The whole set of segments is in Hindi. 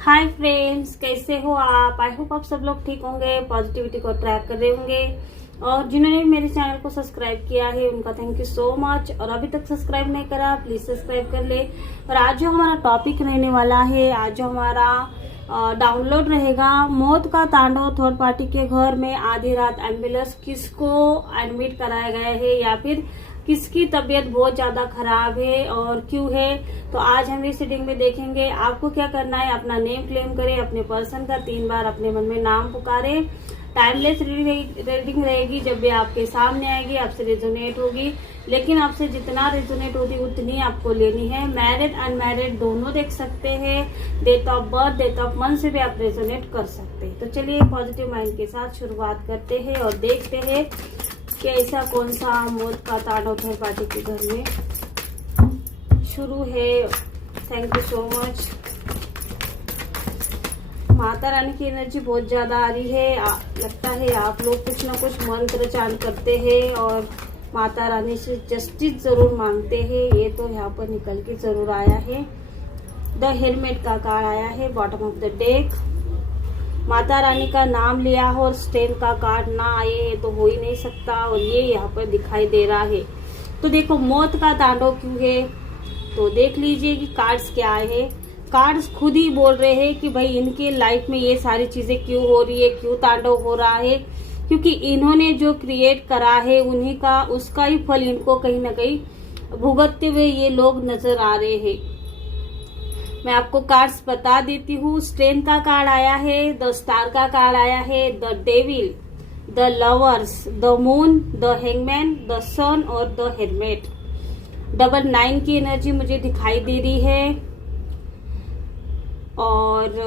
हाय फ्रेंड्स, कैसे हो आप। आई होप आप सब लोग ठीक होंगे, पॉजिटिविटी को ट्रैक कर रहे होंगे। और जिन्होंने मेरे चैनल को सब्सक्राइब किया है उनका थैंक यू सो मच। और अभी तक सब्सक्राइब नहीं करा प्लीज सब्सक्राइब कर ले। और आज जो हमारा टॉपिक रहने वाला है, आज जो हमारा डाउनलोड रहेगा, मौत का तांडव थर्ड पार्टी के घर में आधी रात एम्बुलेंस किसको एडमिट कराया गया है या फिर किसकी तबीयत बहुत ज्यादा खराब है और क्यों है। तो आज हम इस रीडिंग में देखेंगे। आपको क्या करना है, अपना नेम क्लेम करें, अपने पर्सन का 3 बार अपने मन में नाम पुकारे। टाइमलेस रीडिंग रहेगी, जब भी आपके सामने आएगी आपसे रेजोनेट होगी, लेकिन आपसे जितना रेजोनेट होगी उतनी आपको लेनी है। मैरिड अनमैरिड दोनों देख सकते हैं, date of birth date of month से भी आप रेजोनेट कर सकते हैं। तो चलिए पॉजिटिव माइंड के साथ शुरुआत करते हैं और देखते हैं कि ऐसा कौन सा मौत का तांडव थर्ड पार्टी के घर में शुरू है। Thank you so much. Mata Rani की एनर्जी बहुत ज्यादा आ रही है। लगता है आप लोग कुछ ना कुछ मंत्र चांट करते हैं और माता रानी से जस्टिस जरूर मांगते हैं। ये तो यहाँ पर निकल के जरूर आया है। द हेलमेट का कार्ड आया है bottom of the deck. Mata Rani का नाम लिया हो और स्ट्रेन का कार्ड ना आए तो हो ही नहीं सकता, और ये यहाँ पर दिखाई दे रहा है। तो देखो मौत का तांडव क्यों है, तो देख लीजिए कि कार्ड्स क्या है। कार्ड्स खुद ही बोल रहे हैं कि भाई इनके लाइफ में ये सारी चीजें क्यों हो रही है, क्यों तांडव हो रहा है, क्योंकि इन्होंने जो क्रिएट करा है उन्हीं का उसका ही फल इनको कहीं ना कहीं भुगतते हुए ये लोग नजर आ रहे हैं। मैं आपको कार्ड्स बता देती हूँ। स्ट्रेंथ का कार्ड आया है, द स्टार का कार्ड आया है, the devil, the lovers, the moon, the hangman, the sun और द हेलमेट। 9 की एनर्जी मुझे दिखाई दे रही है और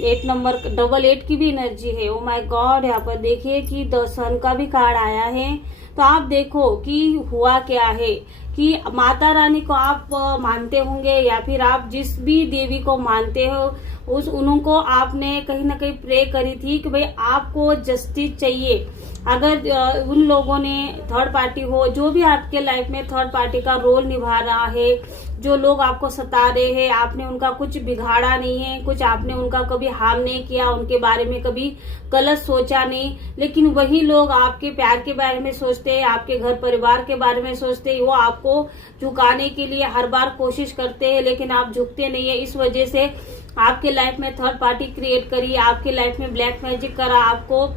8 नंबर 8 की भी एनर्जी है। ओ माय गॉड, यहाँ पर देखिए कि द सन का भी कार्ड आया है। तो आप देखो कि हुआ क्या है कि माता रानी को आप मानते होंगे या फिर आप जिस भी देवी को मानते हो उनको आपने कहीं ना कहीं प्रे करी थी कि भाई आपको जस्टिस चाहिए। अगर उन लोगों ने थर्ड पार्टी हो, जो भी आपके लाइफ में थर्ड पार्टी का रोल निभा रहा है, जो लोग आपको सता रहे हैं, आपने उनका कुछ बिगाड़ा नहीं है, कुछ आपने उनका कभी हार्म नहीं किया, उनके बारे में कभी गलत सोचा नहीं, लेकिन वही लोग आपके प्यार के बारे में सोचते हैं, आपके घर परिवार के बारे में सोचते हैं। वो आपको झुकाने के लिए हर बार कोशिश करते हैं, लेकिन आप झुकते नहीं है। इस वजह से आपके लाइफ में थर्ड पार्टी क्रिएट करी, आपके लाइफ में ब्लैक मैजिक करा, आपको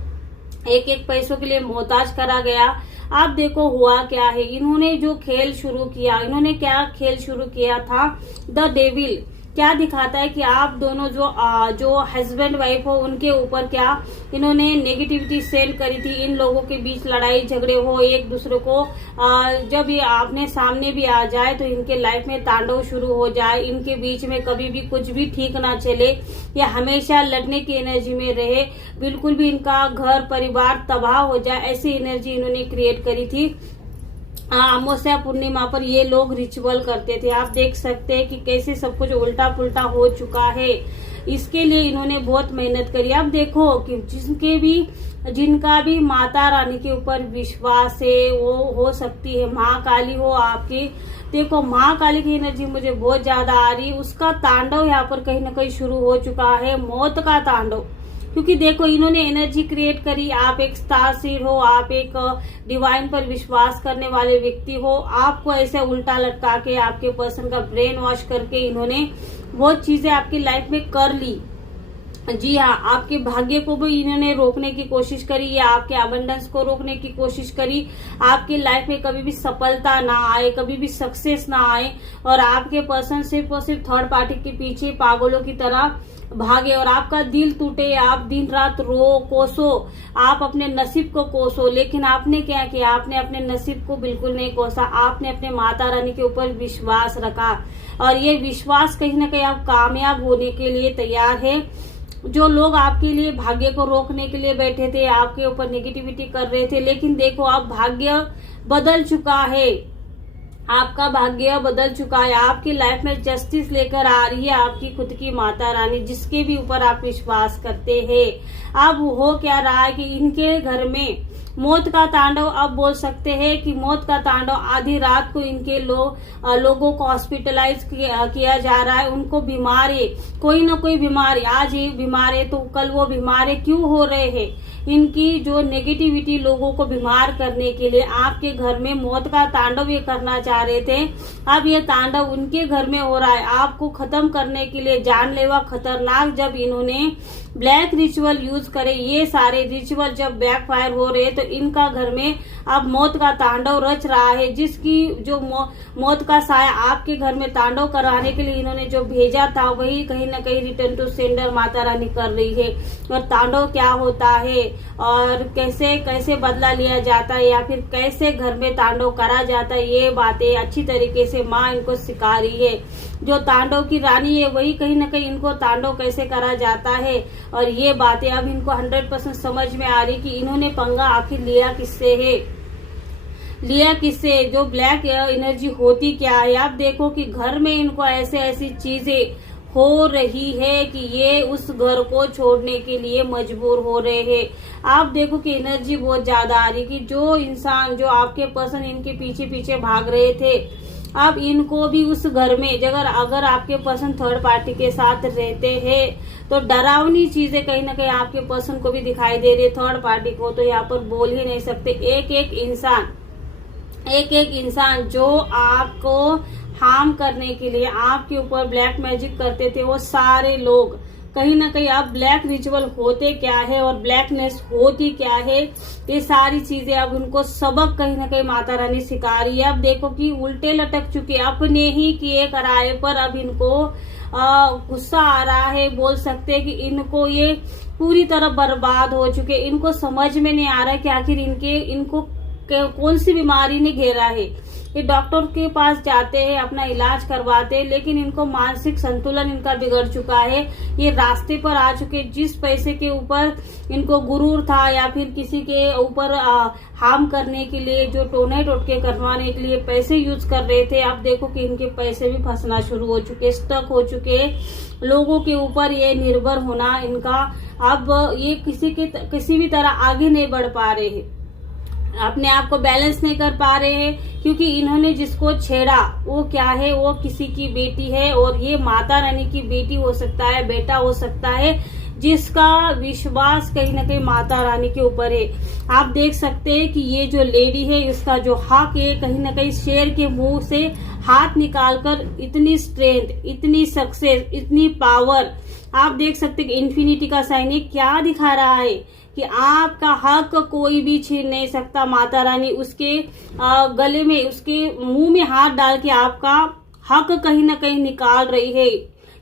एक पैसों के लिए मोहताज करा गया। आप देखो हुआ क्या है। इन्होंने जो खेल शुरू किया, इन्होंने क्या खेल शुरू किया था, द डेविल क्या दिखाता है कि आप दोनों जो हस्बैंड वाइफ हो उनके ऊपर क्या इन्होंने नेगेटिविटी सेंड करी थी। इन लोगों के बीच लड़ाई झगड़े हो, एक दूसरे को जब ये आपने सामने भी आ जाए तो इनके लाइफ में तांडव शुरू हो जाए, इनके बीच में कभी भी कुछ भी ठीक ना चले, या हमेशा लड़ने की एनर्जी में रहे, बिल्कुल भी इनका घर परिवार तबाह हो जाए, ऐसी एनर्जी इन्होंने क्रिएट करी थी। अमावस्या पूर्णिमा पर ये लोग रिचुअल करते थे। आप देख सकते हैं कि कैसे सब कुछ उल्टा पुल्टा हो चुका है। इसके लिए इन्होंने बहुत मेहनत करी। अब देखो कि जिनका भी माता रानी के ऊपर विश्वास है, वो हो सकती है माँ काली हो आपकी। देखो माँ काली की एनर्जी मुझे बहुत ज्यादा आ रही है। उसका तांडव यहाँ पर कहीं ना कहीं शुरू हो चुका है, मौत का तांडव। क्योंकि देखो इन्होंने एनर्जी क्रिएट करी। आप एक स्टार सीड हो, आप एक डिवाइन पर विश्वास करने वाले व्यक्ति हो, आपको ऐसे उल्टा लटका के आपके पर्सन का ब्रेन वॉश करके इन्होंने बहुत चीजें आपकी लाइफ में कर ली। जी हाँ, आपके भाग्य को भी इन्होंने रोकने की कोशिश करी या आपके अबंडेंस को रोकने की कोशिश करी। आपकी लाइफ में कभी भी सफलता ना आए, कभी भी सक्सेस ना आए, और आपके पर्सन सिर्फ और सिर्फ थर्ड पार्टी के पीछे पागलों की तरह भागे और आपका दिल टूटे, आप दिन रात रो कोसो, आप अपने नसीब को कोसो। लेकिन आपने क्या किया, आपने अपने नसीब को बिल्कुल नहीं कोसा, आपने अपने माता रानी के ऊपर विश्वास रखा, और ये विश्वास कहीं ना कहीं आप कामयाब होने के लिए तैयार है। जो लोग आपके लिए भाग्य को रोकने के लिए बैठे थे, आपके ऊपर नेगेटिविटी कर रहे थे, लेकिन देखो अब भाग्य बदल चुका है, आपका भाग्य बदल चुका है। आपकी लाइफ में जस्टिस लेकर आ रही है आपकी खुद की माता रानी, जिसके भी ऊपर आप विश्वास करते हैं। अब हो क्या रहा है कि इनके घर में मौत का तांडव अब बोल सकते हैं कि मौत का तांडव। आधी रात को इनके लोगों को हॉस्पिटलाइज किया जा रहा है। उनको बीमारी, कोई ना कोई बीमारी, आज ये बीमार है तो कल वो बीमार है, क्यों हो रहे हैं? इनकी जो नेगेटिविटी लोगों को बीमार करने के लिए आपके घर में मौत का तांडव ये करना चाह रहे थे। अब ये तांडव उनके घर में हो रहा है। आपको खत्म करने के लिए जानलेवा खतरनाक जब इन्होंने ब्लैक रिचुअल यूज करे, ये सारे रिचुअल जब बैकफायर हो रहे तो इनका घर में अब मौत का तांडव रच रहा है। जिसकी जो मौत का साया आपके घर में तांडव कराने के लिए इन्होंने जो भेजा था, वही कहीं ना कहीं return to sender Mata Rani कर रही है। और तांडव क्या होता है और कैसे कैसे बदला लिया जाता है या फिर कैसे घर में तांडव करा जाता है, ये बातें अच्छी तरीके से माँ इनको सिखा रही है। जो तांडव की रानी है वही कहीं ना कहीं इनको तांडव कैसे करा जाता है, और ये बातें अब इनको 100% समझ में आ रही कि इन्होंने पंगा आखिर लिया किससे है, लिया किससे। जो ब्लैक एनर्जी होती क्या है, आप देखो कि घर में इनको ऐसे ऐसी चीजें हो रही है कि ये उस घर को छोड़ने के लिए मजबूर हो रहे हैं। आप देखो कि एनर्जी बहुत ज्यादा आ रही कि जो इंसान, जो आपके पर्सन इनके पीछे पीछे भाग रहे थे, अब इनको भी उस घर में अगर आपके पर्सन थर्ड पार्टी के साथ रहते हैं तो डरावनी चीजें कहीं ना कहीं आपके पर्सन को भी दिखाई दे रही है। थर्ड पार्टी को तो यहाँ पर बोल ही नहीं सकते। एक एक इंसान जो आपको हार्म करने के लिए आपके ऊपर ब्लैक मैजिक करते थे, वो सारे लोग कहीं ना कहीं अब ब्लैक रिचुअल होते क्या है और ब्लैकनेस होती क्या है, ये सारी चीजें अब उनको सबक कहीं ना कहीं माता रानी सिखा रही है। अब देखो कि उल्टे लटक चुके अपने ही किए कराए पर अब इनको गुस्सा आ रहा है। बोल सकते हैं कि इनको ये पूरी तरह बर्बाद हो चुके। इनको समझ में नहीं आ रहा है कि आखिर इनको कौन सी बीमारी ने घेरा है। ये डॉक्टर के पास जाते हैं, अपना इलाज करवाते हैं, लेकिन इनको मानसिक संतुलन इनका बिगड़ चुका है। ये रास्ते पर आ चुके, जिस पैसे के ऊपर इनको गुरूर था या फिर किसी के ऊपर हार्म करने के लिए, जो टोने टोटके करवाने के लिए पैसे यूज कर रहे थे, अब देखो कि इनके पैसे भी फंसना शुरू हो चुके, स्टक हो चुके। लोगों के ऊपर ये निर्भर होना इनका, अब ये किसी भी तरह आगे नहीं बढ़ पा रहे हैं, अपने आप को बैलेंस नहीं कर पा रहे हैं, क्योंकि इन्होंने जिसको छेड़ा वो क्या है, वो किसी की बेटी है। और ये माता रानी की बेटी हो सकता है, बेटा हो सकता है, जिसका विश्वास कहीं ना कहीं माता रानी के ऊपर है। आप देख सकते हैं कि ये जो लेडी है, इसका जो हक है, कहीं ना कहीं शेर के मुंह से हाथ निकालकर इतनी स्ट्रेंथ, इतनी सक्सेस, इतनी पावर, आप देख सकते हैं कि इन्फिनिटी का साइन है। क्या दिखा रहा है कि आपका हक कोई भी छीन नहीं सकता। माता रानी उसके गले में, उसके मुंह में हाथ डाल के आपका हक कहीं ना कहीं निकाल रही है।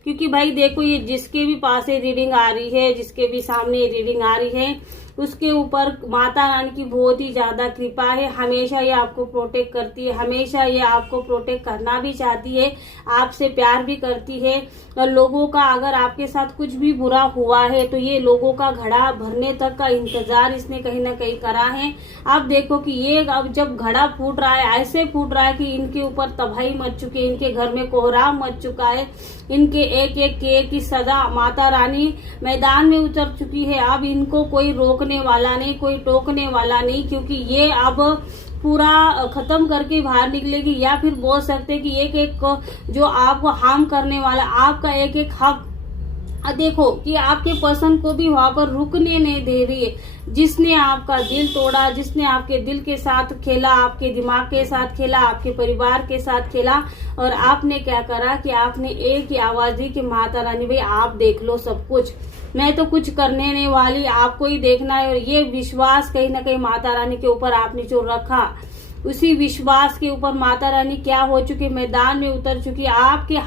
क्योंकि भाई देखो, ये जिसके भी पास रीडिंग आ रही है, जिसके भी सामने रीडिंग आ रही है, उसके ऊपर माता रानी की बहुत ही ज्यादा कृपा है। हमेशा ये आपको प्रोटेक्ट करती है, हमेशा ये आपको प्रोटेक्ट करना भी चाहती है, आपसे प्यार भी करती है। और लोगों का अगर आपके साथ कुछ भी बुरा हुआ है तो ये लोगों का घड़ा भरने तक का इंतजार इसने कहीं ना कहीं करा है। अब देखो कि ये अब जब घड़ा फूट रहा है, ऐसे फूट रहा है कि इनके ऊपर तबाही मच चुकी है, इनके घर में कोहराम मच चुका है, इनके एक एक के की सजा माता रानी मैदान में उतर चुकी है। अब इनको कोई रोकने वाला नहीं, कोई टोकने वाला नहीं, क्योंकि ये अब पूरा खत्म करके बाहर निकलेगी। या फिर बोल सकते हैं कि एक एक जो आपको हार्म करने वाला, आपका एक एक हक देखो कि आपके पर्सन को भी वहां पर रुकने नहीं दे रही है। जिसने आपका दिल तोड़ा, जिसने आपके दिल के साथ खेला, आपके दिमाग के साथ खेला, आपके परिवार के साथ खेला, और आपने क्या करा कि आपने एक ही आवाज दी कि माता रानी भाई आप देख लो सब कुछ, मैं तो कुछ करने नहीं वाली, आपको ही देखना है। और ये विश्वास कहीं ना कहीं माता रानी के ऊपर आपने जो रखा, उसी विश्वास के ऊपर माता रानी क्या हो चुकी, मैदान में उतर चुकी। आपके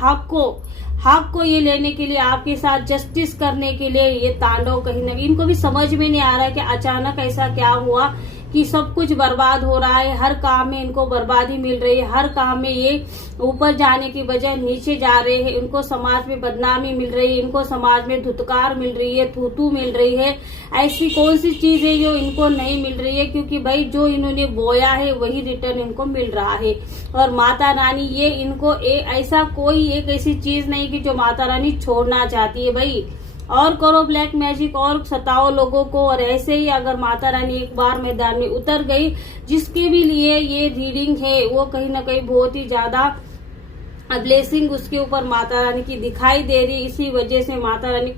हक को ये लेने के लिए, आपके साथ जस्टिस करने के लिए ये तांडव कहीं ना कहीं इनको भी समझ में नहीं आ रहा है कि अचानक ऐसा क्या हुआ कि सब कुछ बर्बाद हो रहा है। हर काम में इनको बर्बादी मिल रही है, हर काम में ये ऊपर जाने की बजाय नीचे जा रहे हैं। इनको समाज में बदनामी मिल रही है, इनको समाज में धुतकार मिल रही है, थूथू मिल रही है। ऐसी कौन सी चीज है जो इनको नहीं मिल रही है, क्योंकि भाई जो इन्होंने बोया है वही रिटर्न इनको मिल रहा है। और माता रानी ये इनको ऐसा कोई एक ऐसी चीज नहीं कि जो माता रानी छोड़ना चाहती है। भाई और करो ब्लैक मैजिक और सताओ लोगों को। और ऐसे ही अगर माता रानी एक बार मैदान में उतर गई, जिसके भी लिए ये रीडिंग है वो कहीं ना कहीं बहुत ही ज्यादा ब्लेसिंग उसके ऊपर माता रानी की दिखाई दे रही। इसी वजह से माता रानी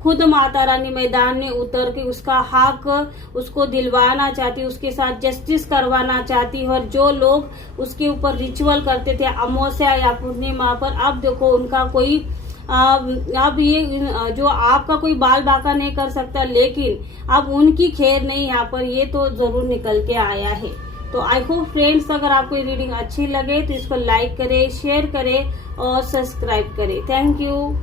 खुद माता रानी मैदान में उतर के उसका हक उसको दिलवाना चाहती, उसके साथ जस्टिस करवाना चाहती। और जो लोग उसके ऊपर रिचुअल करते थे अमावस्या या पूर्णिमा पर, अब देखो उनका कोई अब ये जो आपका कोई बाल बांका नहीं कर सकता, लेकिन अब उनकी खैर नहीं यहाँ पर, ये तो जरूर निकल के आया है। तो आई होप फ्रेंड्स, अगर आपको ये रीडिंग अच्छी लगे तो इसको लाइक करें, शेयर करें और सब्सक्राइब करें। Thank you.